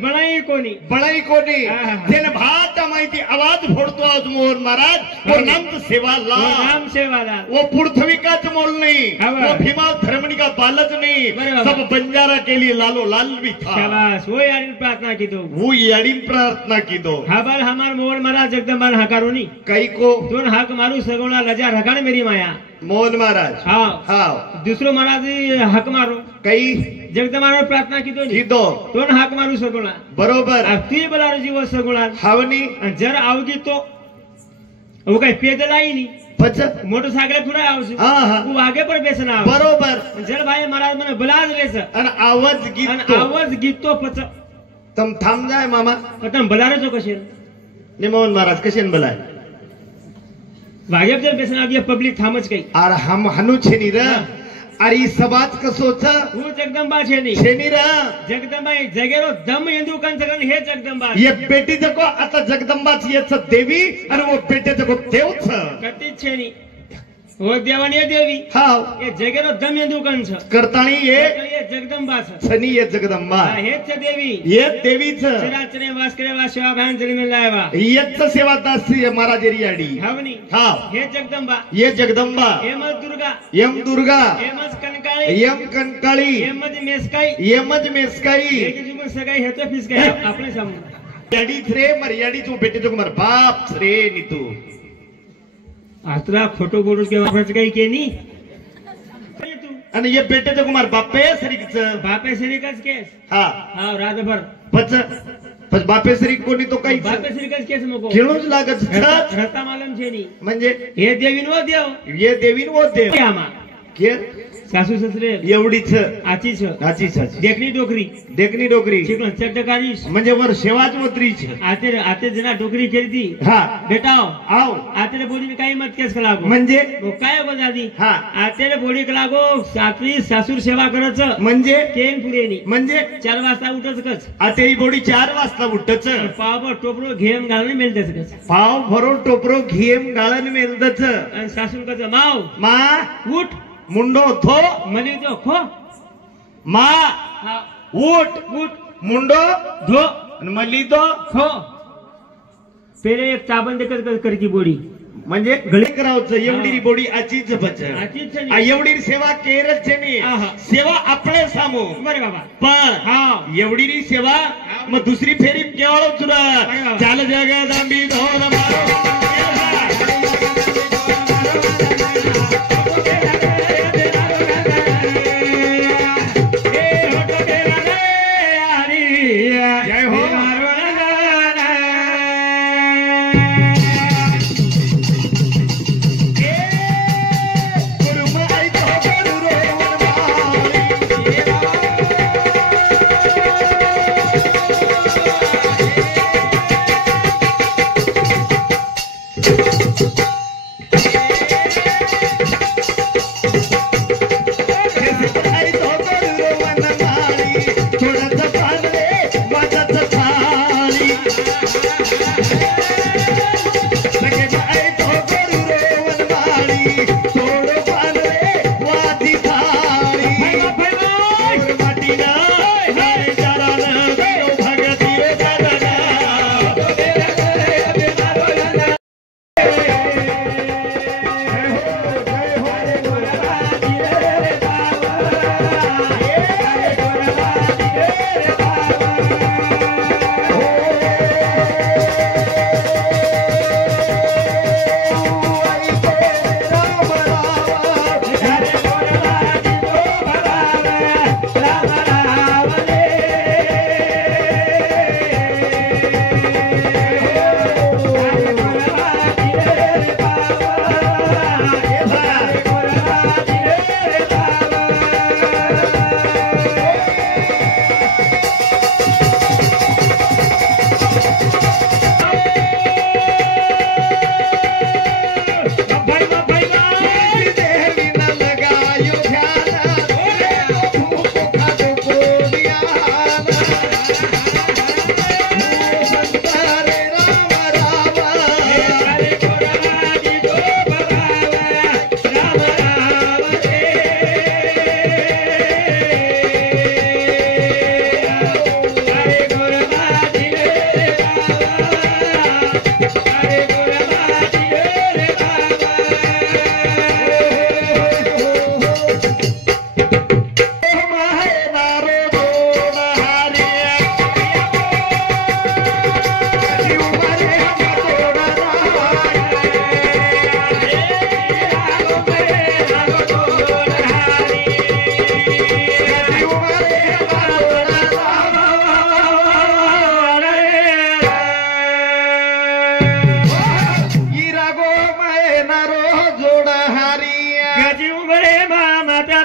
बळाई कोणी त्याने भात माहिती आवाज फोडतो आज मोहन महाराज और नाम सेवाला वो पृथ्वी काच मोल नहीं वो भीमा धर्मनी का बालच नहीं सब बंजारा के लिए लालो लाल भी था वो यारी प्रार्थना की दो वो यारी प्रार्थना की दो हाबाल हमार मोहन महाराज जगदम्बा हकारो नहीं कई को तुम हक मारू सगोला लजा रखाने मेरी माया मोहन महाराज हाँ हाँ दूसरो महाराज हक मारो कई जगदम्बा प्रार्थना की दो तुम हक मारू सगोला बरोबर तू बोला जीव सगोला हावनी जर आवगी तो वो काही पैदल आई नहीं मोटरसाइकिल थोड़ा आवश्यक वो आगे पर बेसना बरोबर जर भाई महाराज मैंने बुलाज रेस आवाज गीत तो पच तम थांब जाय मामा तम बुला रहे कशे ने मोहन महाराज कशे बुलाय वागे जर बेसना आगे पब्लिक थामच गई अरे हम हनु छे नी रे अरे समाज कसो छ वो जगदम्बा छे नी रे जगदम्बा जगेरो दम हिंदू कंसगन हे जगदम्बा ये बेटी जको आता जगदम्बा छे छ देवी और वो बेटे जको देव छ कती छे नी वो देवानी देवी हाँ ये जगेरो दम हिंदू कंस करताणी ये जगदम्बा छ छनी ये जगदम्बा हे छ देवी ये देवी छ चराचरे वास करे वा सेवा भान जली में लायवा ये छ सेवा दास महाराज एरियाडी हवनी हाँ हे जगदम्बा ये जगदम्बा हेमज दुर्गा यम दुर्गा हेमज कनकाळी यम कनकाळी हेमज मेसकाई हेमज मेसकाई एक जुग सगाई हेतो फिस गए अपने सामने याडी थरे मर्यादी जो बेटे जो मर बाप रे नीतू आत्रा फोटो बोलू के वापस गई के नी आणि ये बेटे जो कुमार बापे सरीकच बापे सरीकच केस हा हा रातभर पच बापे सरीक कोणी तो काही बापे सरीकच केस मको खेळूच लागत रता मालम छे नी म्हणजे हे देवीन वो देव ये देवीन वो देव आमा के सासू ससरे एवढीच आचीच देखनी डोकरी शिकलो चटकारी म्हणजे वर शेवाच वत्री छ आते जना डोकरी केली हा बेटाओ आओ आते बोडी काही मत केस लागो म्हणजे काय बजादी हा आते बोडी लागो सासरी सासूर सेवा करच म्हणजे केन पुरेनी म्हणजे 4 वाजता उठच कच आते ही बोडी 4 वाजता उठच पाव टोपरो घेम घालून मेलतच कच पाव भरो टोपरो घेम घालून मेलतच आणि सासून कच माव मा उठ मुंडो थो मली तो खो मा उठ मुंडो धो मली तो खो पहिले एक ताबंद करकी बोडी म्हणजे गळे करावचं एवढी बोडी आचीच बच एवढी सेवा केरच छे सेवा आपले सामो बरे बाबा पण हा एवढी सेवा मग दुसरी फेरी केवळ तुला चाल जगा दांबी धोर मारो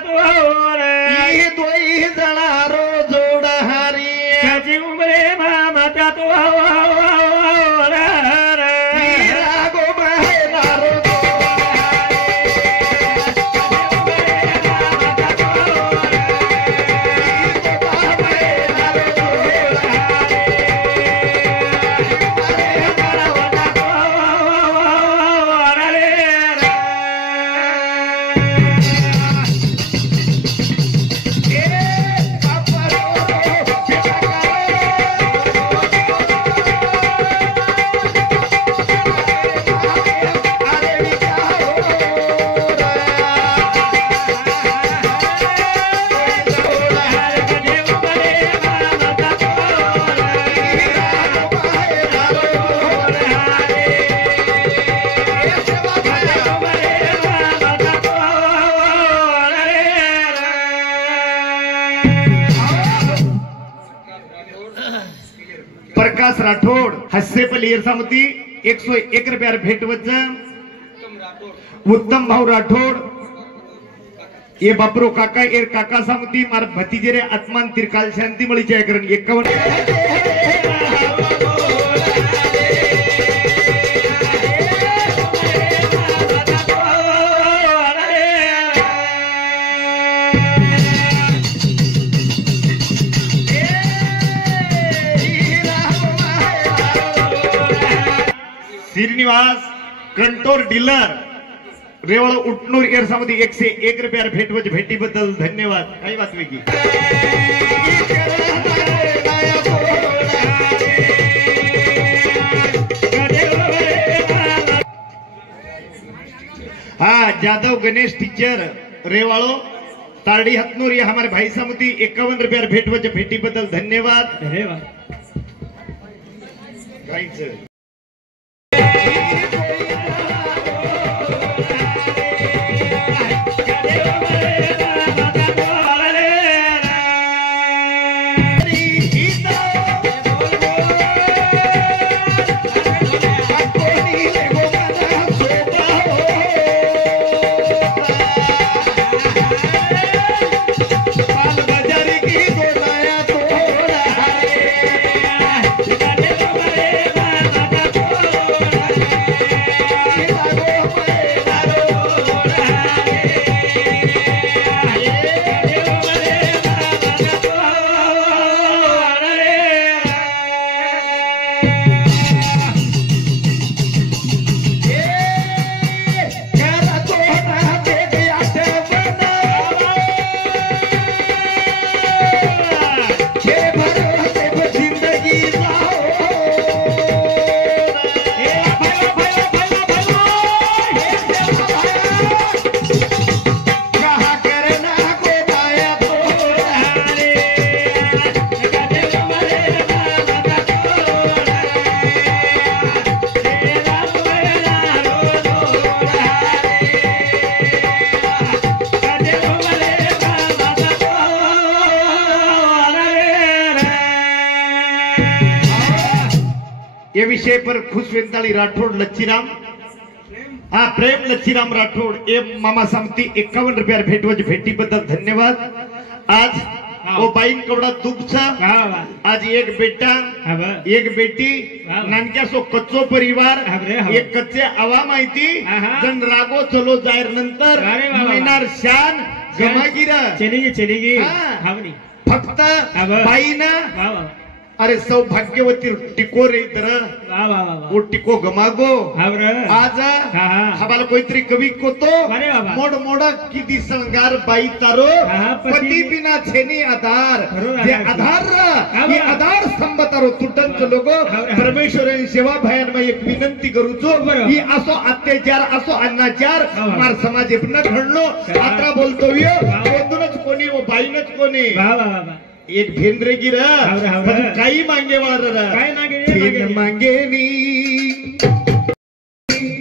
ही दोई जणा रोजोड हारी उमरे मामा त्या तो प्रकाश राठोड हस्सेपल्ली इरसामती 101 रुपयार भेटवत उत्तम भाऊ राठोड ये बापरो काका एर काका सामती मार भतीजे रे आत्मान तिरकाल शांती मळी जय करण 51 श्रीनिवास कंटोर डीलर रेवळ उटनूर एरसामध्ये 101 रुपयार भेटवच भेटीबद्दल धन्यवाद. काही बात वेगळी हाँ जादव गणेश टीचर रेवाड़ो तारडी हतनूर ये हमारे भाई सामती 51 रुपयार भेटवच भेटीबद्दल धन्यवाद. ये विषय पर खुश वेंताली राठौड़ लच्छीराम हाँ प्रेम लच्छीराम राठौड़ ये मामा सामती 51 रुपयार भेटवच भेटी बद्दल धन्यवाद. आज वो बाईन कवडा दुःख आज एक बेटा एक बेटी नानक्या सो कच्चो परिवार एक कच्चे आवा माहिती जन रागो चलो जायर नंतर मिनार शान गमागिरा चलेगी फक्त बाईना अरे सौभाग्यवती टिको रे इधर वो टिको गमागो आज हमारा कोई तरी कवि को तो मोड़ मोड़ा की दी संगार बाई तारो पति बिना छेनी आधार ये आधार ये आधार स्तंभ तारो तुटंच लोगो परमेश्वर सेवा भयान में एक विनंती करू छो ये असो अत्याचार असो अनाचार मार समाज न घडलो आता बोलतो कोणूनच कोणी वो बाईनच कोणी एक भेंद्रे गिरा काही मांगे वाला काय मागे मांगे नी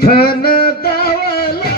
धन दावला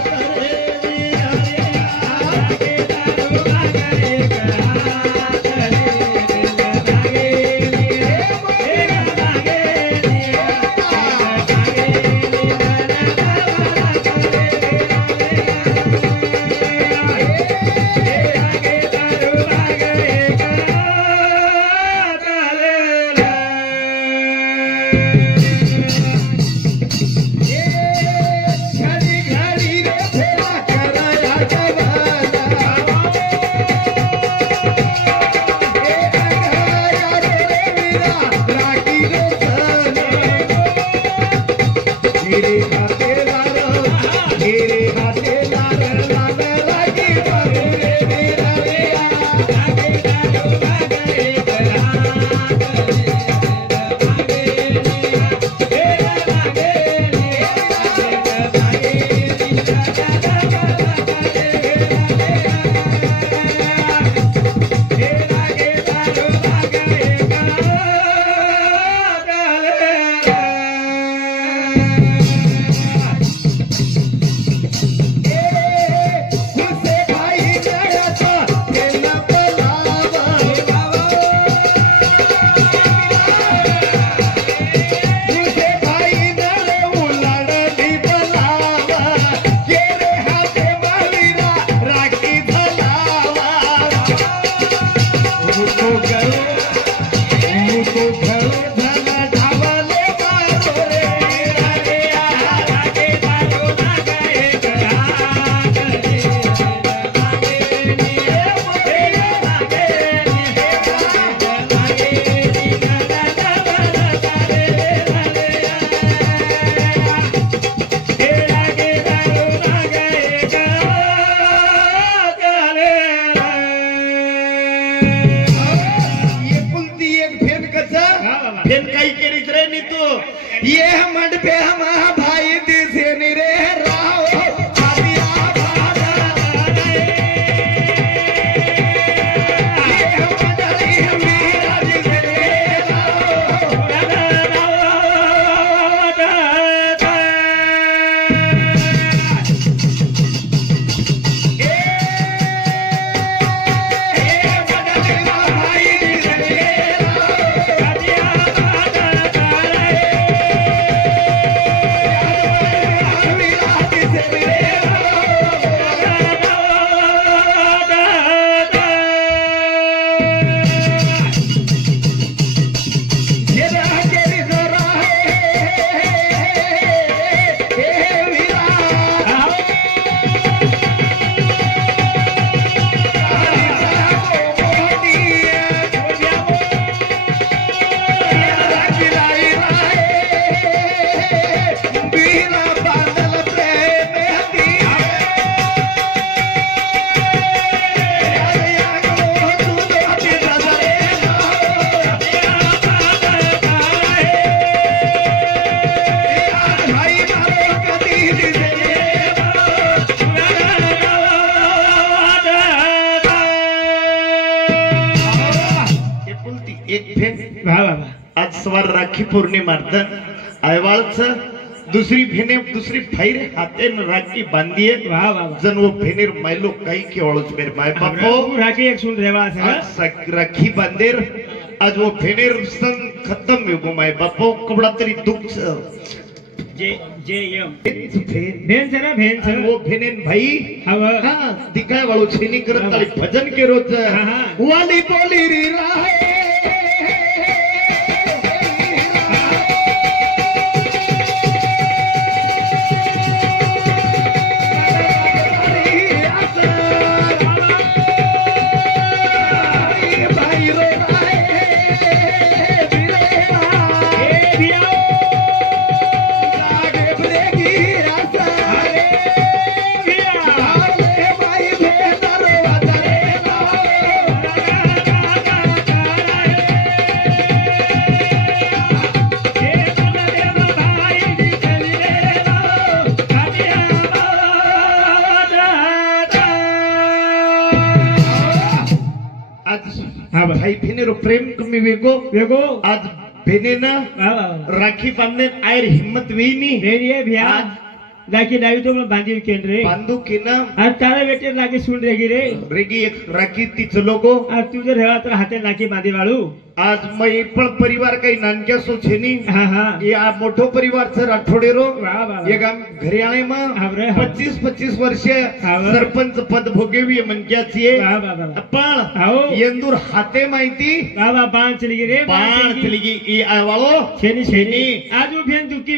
फेन काही करीत रे नी तू ये मंडपे हम भाई दिसे नी रे राव आज सवार राखी पौर्णिमा आयवाळच दुसरी भेने दुसरी फैर हाथे राखी बांधिए जन वो भेनेर मायलो कई के ओळच मेरे माय बापो राखी एक सुन रेवा राखी बांधेर आज वो भेनेर सन खत्म में वो माय बापो कबड़ा तरी दुख जे जे यम भेन से ना भेन से वो भेनेन भाई हां दिखाय वाळो छेनी करत ताली भजन के रोज वाली बोली री राहे भाई भेनेरो प्रेम कमी वेगो वेगो आज भेनेना राखी बांधने आयर हिम्मत वेनी भेनिए भैया राखी डावी तो मैं बांधी केंद्र बांधू के ना आज तारा बेटे राखी सुन रेगी रे रेगी एक राखी ती चलोगो आज तू जर हेवा तर हाते राखी बांधी वाळू आज मैं एक पण परिवार काही नानक्या सो छेनी हां ये आ मोठो परिवार सर आठवडेरो वाह वाह ये गाम घरी आळे मा 25 वर्ष सरपंच पद भोगेवी मनक्याची वाह वाह पण आओ यंदूर हाते माहिती वाह वाह पांच चली रे पांच चली ई आवाळो छेनी छेनी आज वो भेन दुखी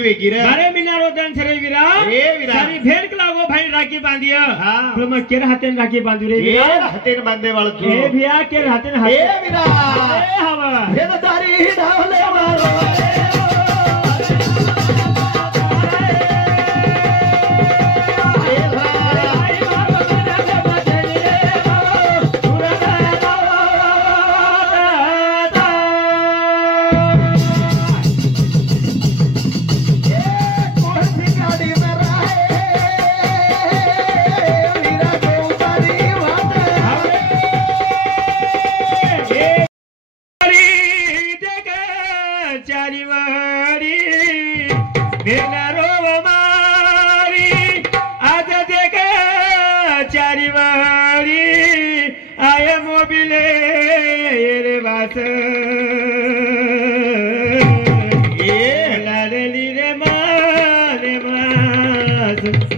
वेगी रे बारे मिनारो दन छरे विरा ए विरा सारी भेन के लागो भाई राखी बांधिया हां तो मैं केर हाते राखी बांधू रे विरा हाते बांधे वाळो तू ए भैया केर हाते ए विरा हवा हे दारी धावले मारो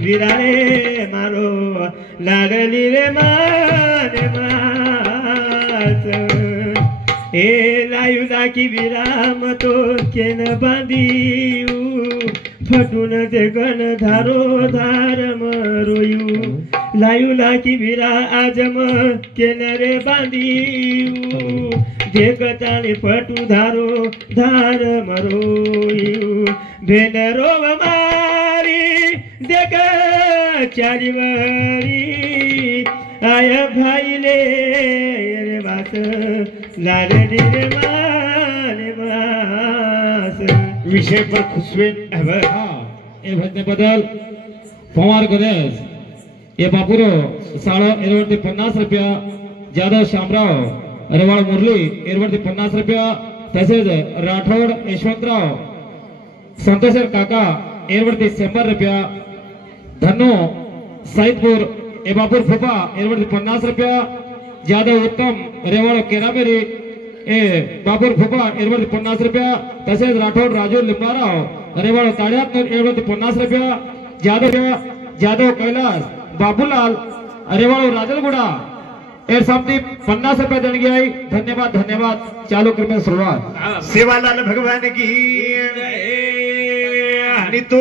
विरारे मारो लाडली रे माने मास ए लायू लाकी विराम तो केन बांधियू फटून ते गण धारो धार मरोयू लायू लाकी विरा आजम केन रे बांधियू देखतानी फटू धारो धार मरोयू भेन रोव मारी देख चारीवारी आया भाईले रे बात लाडली रे मा विषय पर खुशवे એ ભજને બદલ પવાર કરે એ બાપુરો સાળો એરવડથી 50 રૂપિયા જાદવ શામરાव અરેવાળ મુરલી એરવડથી 50 રૂપિયા तसेच राठोड यशवंतराव संतोषर काका एरवडती 100 रुपया धन्नो सैदपूर एबापूर फुफा एरवडती 50 रुपया जादव उत्तम रेवाळ केरामेरी ए बापूर फुफा एरवडती 50 रुपया तसेच राठोड राजू लिंबाराव रेवाळ ताड्यात एरवडती 50 रुपया जादव कैलास बाबूलाल रेवाळ राजलगुडा एर सामने 50 रुपये देणगी आई धन्यवाद धन्यवाद चालू कृपया सुरुवात सेवालाल भगवान की आणि तो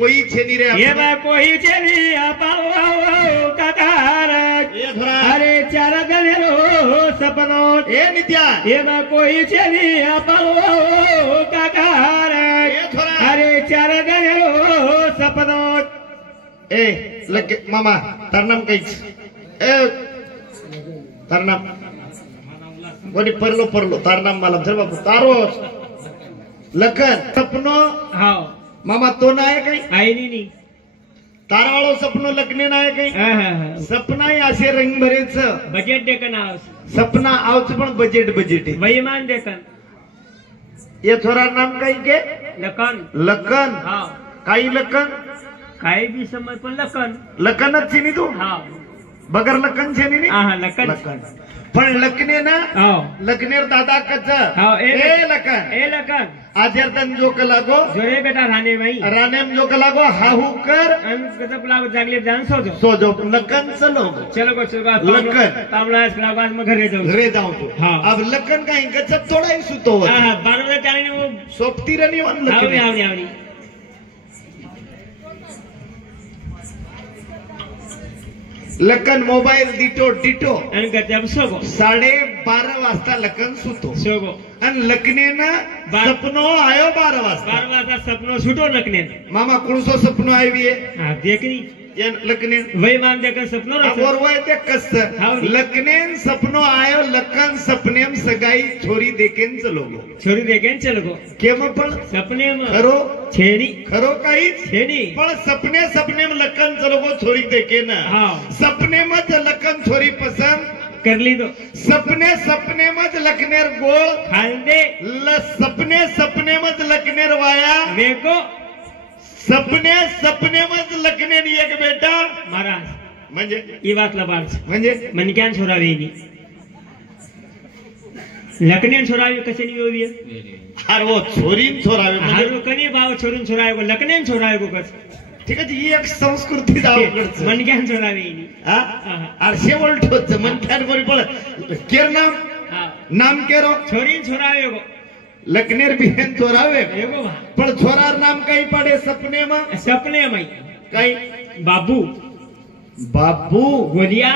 कोई छेनी रे ये बा कोई छेनी पाओ काकार अरे चार गणेरो सपनो ए नित्या ये बा कोई छेनी पाओ काकार अरे चार गणेरो सपनो ए लगे मामा तार नाम कई ए तार नाम गोडी परलो तार नाम मला चल बापू तारो लखन सपनो हां मामा तो ना आहे काही आहे नी तारावाळो सपनो लग्ने ना आहे काही सपना असे रंग भरेच बजेट देखन आव सपना आवच पण बजेट आहे वैमान देखन ये थोड़ा नाम काही के लखन हां काही लखन काही भी समज पण लखनच छेनी तू हां बगर लखन छेनी नी हां लखन पण लखने ना हां लखनेर दादा कच हां ए लखन आजर तन जो लागो जोरे बेटा राणे भाई राणेम जो लागो हाहू कर अन कदप लागो जागले जान सो जो लखन चलो चलो लखन तामला इसके बाद में घरे जाऊं तो हां अब लखन का गजब थोड़ा ही सुतो हां 12 टाणी वो सोपती रनी वन लखन आवनी लखन मोबाईल डिटो आणि गजब सोगो 12:30 वाजता लखन सुतो सोगो आणि लखनेना सपनो आयो 12 वाजता सपनो सुटो लखने मामा कुणसो सपनो आईवी हां देखनी ये लखने वही मान देखन सपनो और वो ते कस लखनेन सपनो आयो लखन सपनेम सगाई छोरी देखेन चलो केम पण सपने खरो छेनी खरो काही छेनी पण सपनेम लखन चलो छोरी देखे ना सपने मत लखन छोरी पसंद कर ली तो सपने मत लखनेर गोळ खाल दे सपने मत लखनेर वाया देखो सपने मत लखनेर एक बेटा महाराज म्हणजे ही वातला बाळ म्हणजे मनक्यान छोरावी लखनेन छोरावी कशाने योवी अरे वो छोरीन छोरावे म्हणजे कनी भाव छोरून छोरावे को लखनेन छोरावे को कस ठीक आहे ही एक संस्कृती दावकडचं मनक्यान छोरावी हां आरशे बोलतोच मनक्यान कोणी पण केर नाम केरो छोरीन छोरावे को लखनेर बिहेन छोरावे एगो पण छोरार नाम काही पडे सपने में काही बाबू गोलिया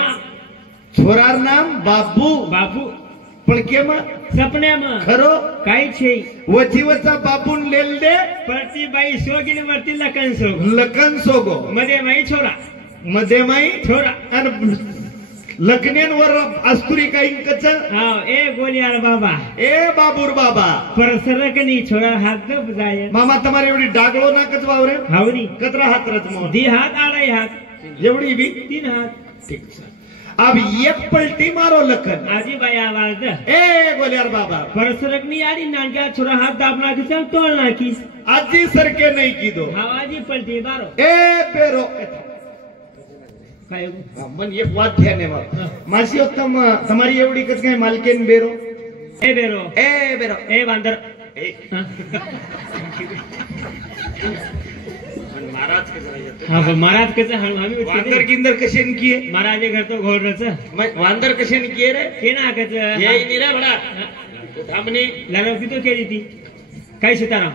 छोरार नाम बाबू पण केम सपने में खरो काही छे वचीवचा बाबून लेल दे परती बाई सोगिन वरती लखन सोगो मध्ये माई छोरा आणि लखनेन वर अस्तुरी काही कच हां ए गोलियार बाबा ए बाबूर बाबा परसरकनी छोरा हात दब जाय मामा तुम्हारे एवढी डागलो ना कच वावरे हावनी कतरा हात रच मो दी हात आड़ाई हात एवढी भी 3 हात ठीक सर अब एक पलटी मारो लखन आजी बाई आवाज ए गोलियार बाबा परसरकनी आड़ी नानक्या छोरा हात दाबना की चल तोड़ना की आजी सरके नहीं की दो हां आजी पलटी मारो ए बेरो काय मन एक वाद्य ने मासी उत्तम तुम्हारी एवढी कच काय मालकीन बेरो ए बेरो ए बांदर महाराज के हाँ महाराज कैसे हमी वांदर किंदर कशे किए महाराज घर तो घोड़ रच वांदर कशे किए रे के ना कच ये नहीं रे बड़ा धामनी लड़की तो केली ती काय सीताराम